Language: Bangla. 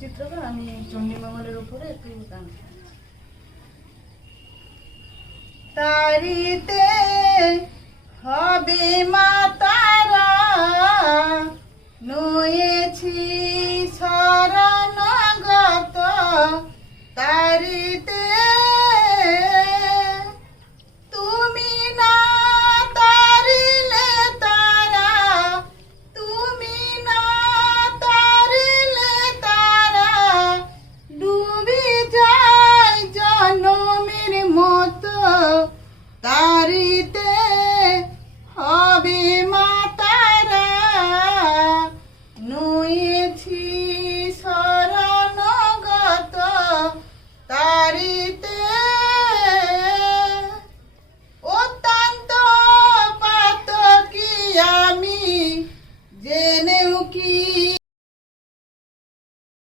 চিত্রকর, আমি চণ্ডীমঙ্গলের উপরে একটু গান। তারিতে হবে মা তারা, নয়েছি শরণাগত, তারি